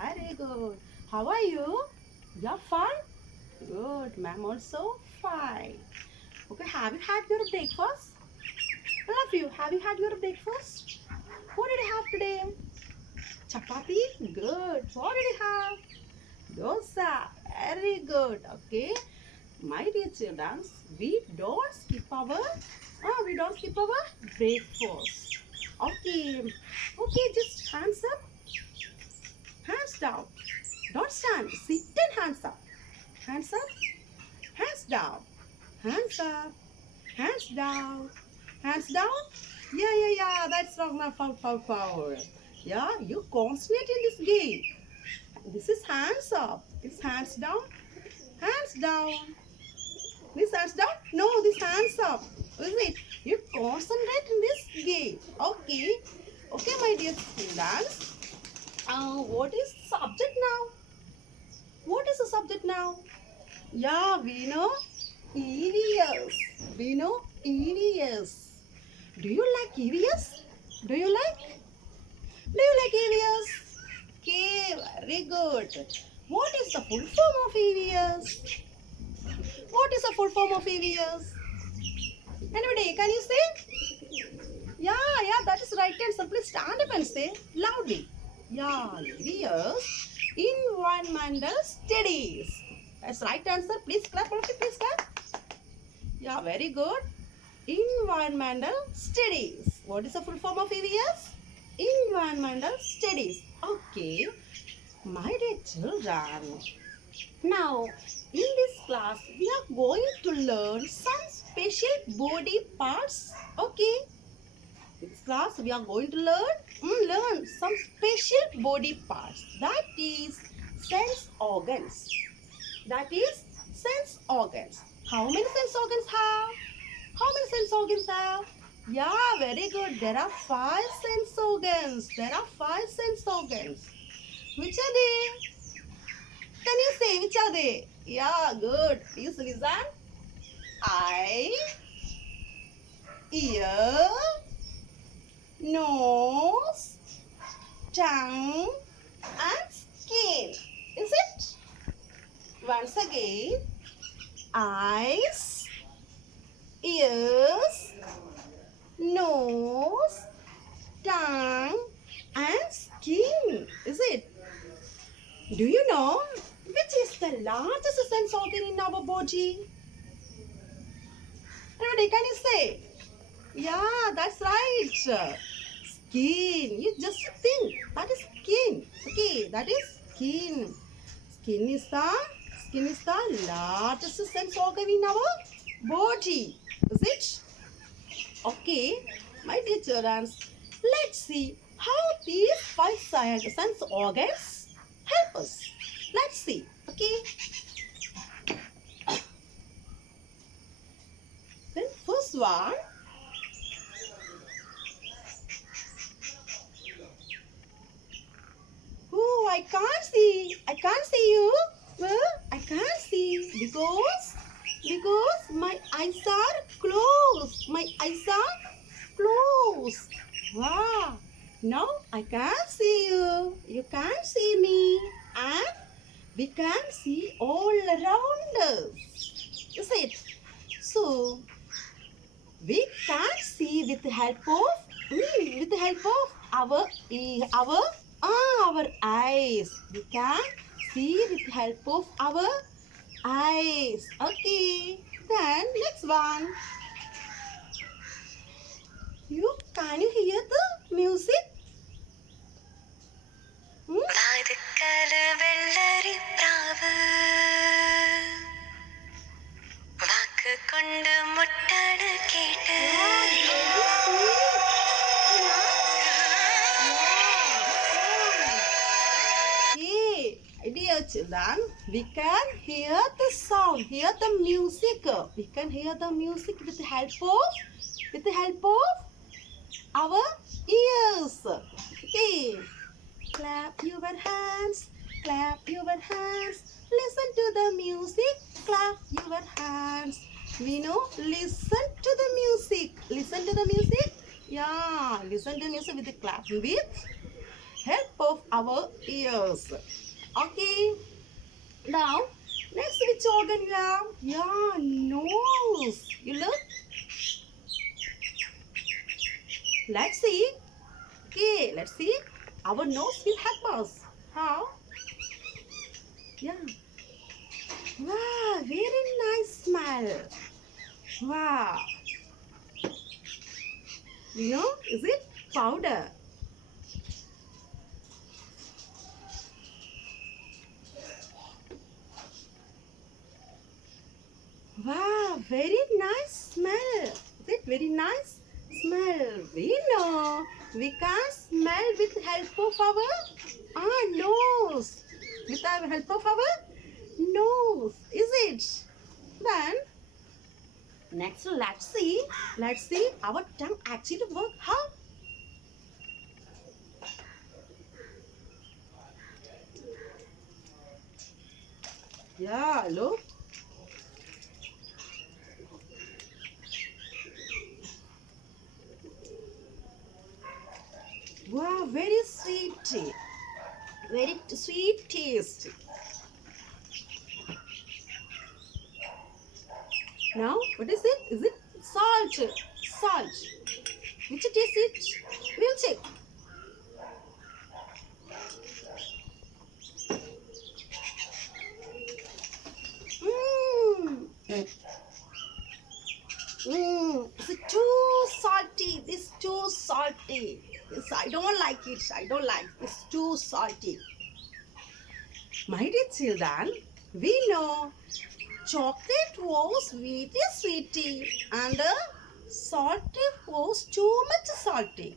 Very good. How are you? You're fine? Good. Ma'am also fine. Okay, have you had your breakfast? I love you. Have you had your breakfast? What did you have today? Chapati? Good. What did you have? Dosa. Very good. Okay. My dear children, we don't skip our breakfast. Okay. Okay, just hands up, hands down. Don't stand. Sit and hands up. Hands up, hands down. Hands up, hands down. Hands down. Yeah. That's wrong now. Foul. Yeah, you concentrate in this game. This is hands up. This hands down. Hands down. This hands down. No, this hands up. Is it? You concentrate in this game. Okay. Okay, my dear students. What is subject now? What is the subject now? Yeah, we know EVS. We know EVS. Do you like EVS? Do you like? Do you like EVS? Okay, very good. What is the full form of EVS? What is the full form of EVS? Anybody, can you say? Yeah, that is right answer. Please stand up and say loudly. Yeah, EVS, environmental studies. That's right answer. Please clap, okay, please clap. Yeah, very good. Environmental studies. What is the full form of EVS? Environmental studies. Okay, my dear children. Now, in this class, we are going to learn some special body parts. Okay. In this class, we are going to learn some special body parts. That is sense organs. That is sense organs. How many sense organs have? How many sense organs have? Yeah, very good. There are 5 sense organs. There are 5 sense organs. Which are they? Can you say which are they? Yeah, good. Please listen. Eye, ear, nose, tongue, and skin. Is it? Once again. Eyes, ears, nose, tongue, and skin. Is it? Do you know which is the largest sense organ in our body? Anybody, can you say? Yeah, that's right. Skin. You just think that is skin. Okay, that is skin. Skin is the largest sense organ in our body. Is it? Okay, my dear children, let's see how these 5 sense organs help us. Let's see. Okay. Then first one. Oh, I can't see. I can't see you. Well, I can't see because my eyes are closed. My eyes are closed. Wow. Now I can't see you. You can't see me. And we can see all around us. Is it? So we can see with the help of our eyes. We can see with the help of our eyes. Okay. Then next one. Can you hear the music? Dear children, we can hear the sound, hear the music. We can hear the music with the help of our ears. Okay. Clap your hands, listen to the music, clap your hands. We know, listen to the music. Yeah, listen to the music with the clap with help of our ears. Okay. Now, next which organ you have? Yeah, nose. You look. Let's see. Okay, let's see. Our nose will help us. How? Yeah. Wow, very nice smell. Wow. You know, is it powder? Wow, very nice smell. Is it very nice smell? We know we can smell with help of our nose. With the help of our nose, is it? Then next, let's see. Let's see our tongue actually work. How? Yeah, look. Wow, very sweet. Very sweet taste. Now, what is it? Is it salt? Salt. Which taste it? We'll check. Mmm. Mmm. It's too salty. It's too salty. I don't like it. I don't like it. It's too salty. My dear children, we know chocolate was very sweety and salty was too much salty.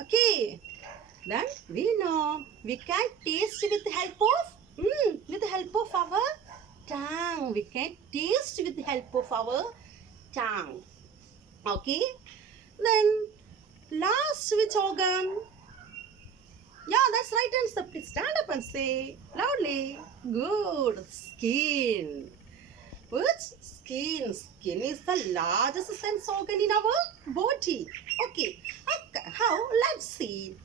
Okay, then we know we can taste with the help of with the help of our tongue. We can taste with the help of our tongue. Okay, then last which organ? Yeah, that's right answer. Please stand up and say loudly. Good. Skin. Which skin? Skin is the largest sense organ in our body. Okay. How? Let's see.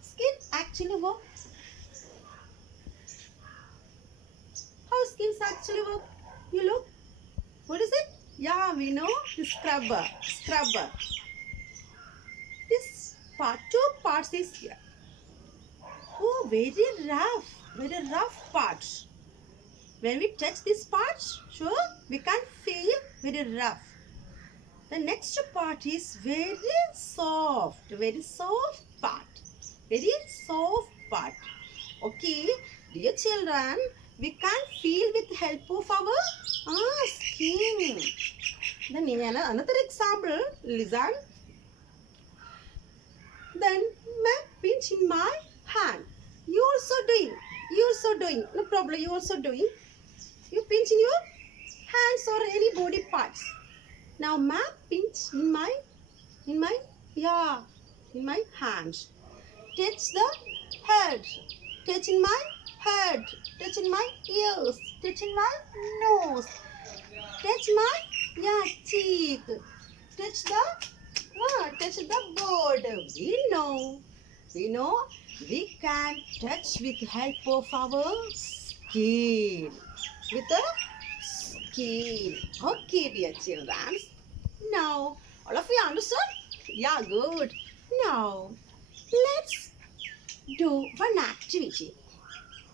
Skin actually works. How skins actually work? You look. What is it? Yeah, we know the scrubber. Scrubber. This part, two parts is here. Oh, very rough parts. When we touch this part, sure, we can feel very rough. The next part is very soft part. Very soft part. Okay, dear children, we can feel with help of our skin. Then another example, listen. Then pinch in my hand. You also doing. No problem, you also doing. You pinch in your hands or any body parts. Now pinch in my hands. Touch the head. Touch in my head. Touch in my ears. Touch in my nose. Touch my cheek. Touch the board. We know we can touch with help of our skin. With the skin. Okay, dear children. Now, all of you understood? Yeah, good. Now, let's do one activity.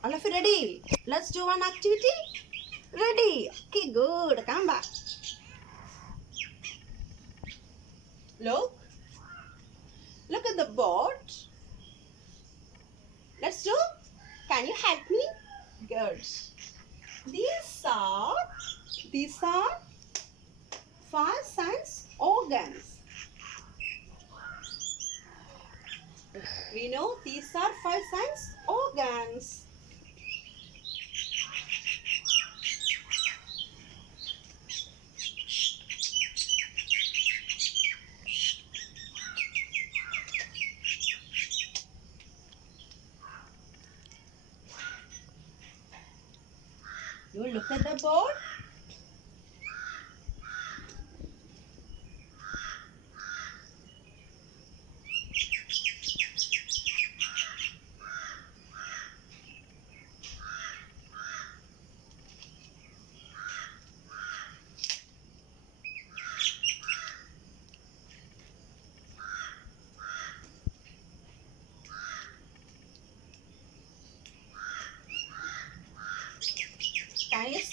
All of you ready? Let's do one activity. Ready? Okay, good. Come back. Look. Look at the board. Let's do. Can you help me? Good. These are five sense organs. We know these are five sense organs. You look at the board.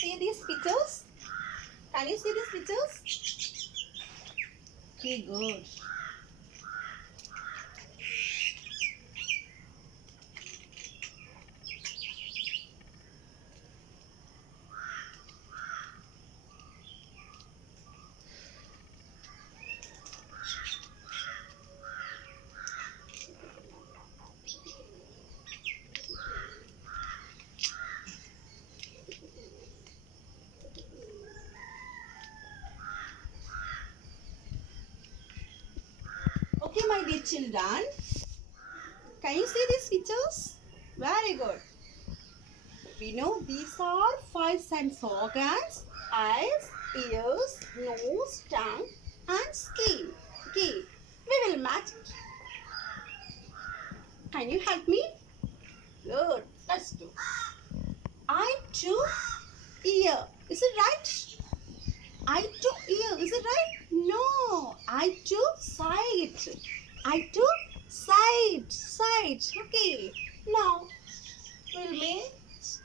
see these pictures? Can you see these pictures? Okay, good. Okay, my dear children, can you see these pictures? Very good. We know these are five sense organs: eyes, ears, nose, tongue, and skin. Okay, we will match it. Can you help me? Good. Let's do. Eye to ear. Is it right? Eye to ear. Is it right? No. Eye to side. Eye to side. Side. Okay. Now we'll make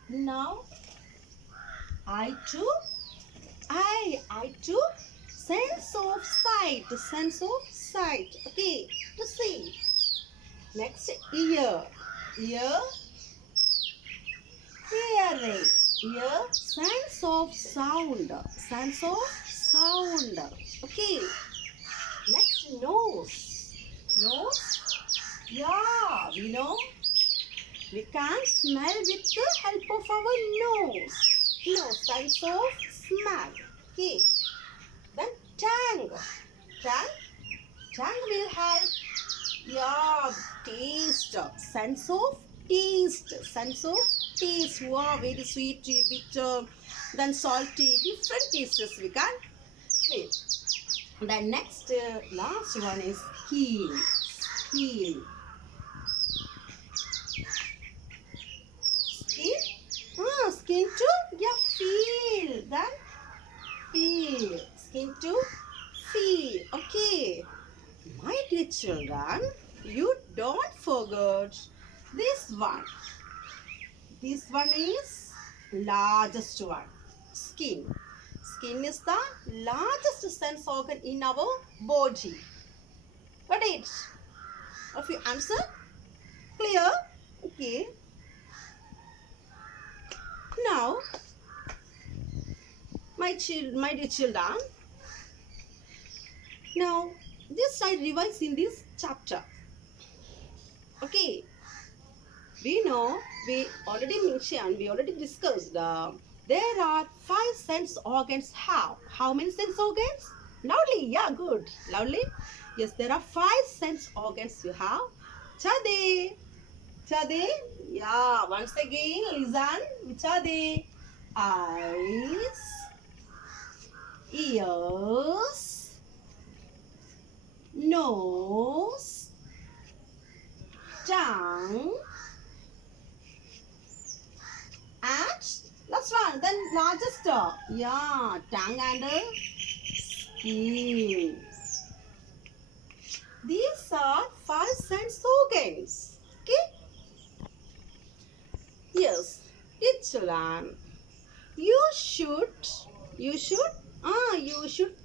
now eye to eye. Eye to sense of sight. Sense of sight. Okay. To see. Next ear. Ear. Hearing. Ear. Sense of sound. Sense of sound. Okay. Next nose. Nose. Yeah, we know we can smell with the help of our nose. Nose. Sense of smell. Okay. Then tongue. Tongue. Tongue will help. Yeah, taste. Sense of taste. Sense of taste. Wow, very sweet, bitter, then salty. Different tastes we can feel. The next, last one is skin. Skin. Skin. Skin to feel. Then feel. Skin to feel. Okay. My dear children, you don't forget this one. This one is largest one. Skin. Skin is the largest sense organ in our body. What is? Of your answer? Clear? Okay. Now, my dear children, now this I revise in this chapter. Okay. We know, we already mentioned, we already discussed, there are five sense organs. How many sense organs? Loudly, yeah, good. Loudly. Yes, there are five sense organs you have. Chade. Chade. Yeah, once again, listen. Which are they? Eyes, ears, nose, tongue, and last one, then largest. Yeah, tongue and skin. These are five sense organs. Okay? Yes, it's children. You should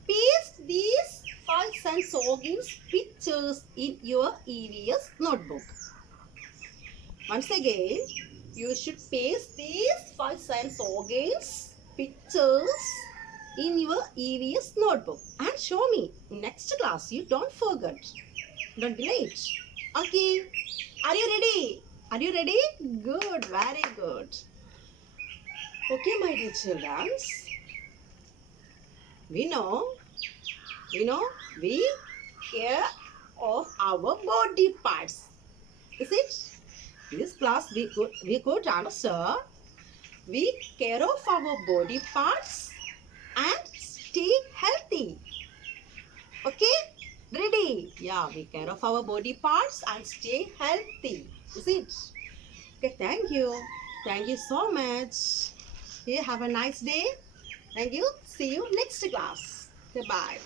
paste these five sense organs pictures in your EVS notebook. Once again, you should paste these five sense organs pictures in your EVS notebook and show me in next class. You don't forget. Don't delay it. Okay. Are you ready? Are you ready? Good. Very good. Okay, my dear children. We know we care of our body parts. Is it? This class we could answer. We care of our body parts and stay healthy. Okay? Ready? Yeah, we care of our body parts and stay healthy. Is it? Okay, thank you. Thank you so much. Okay, have a nice day. Thank you. See you next class. Goodbye.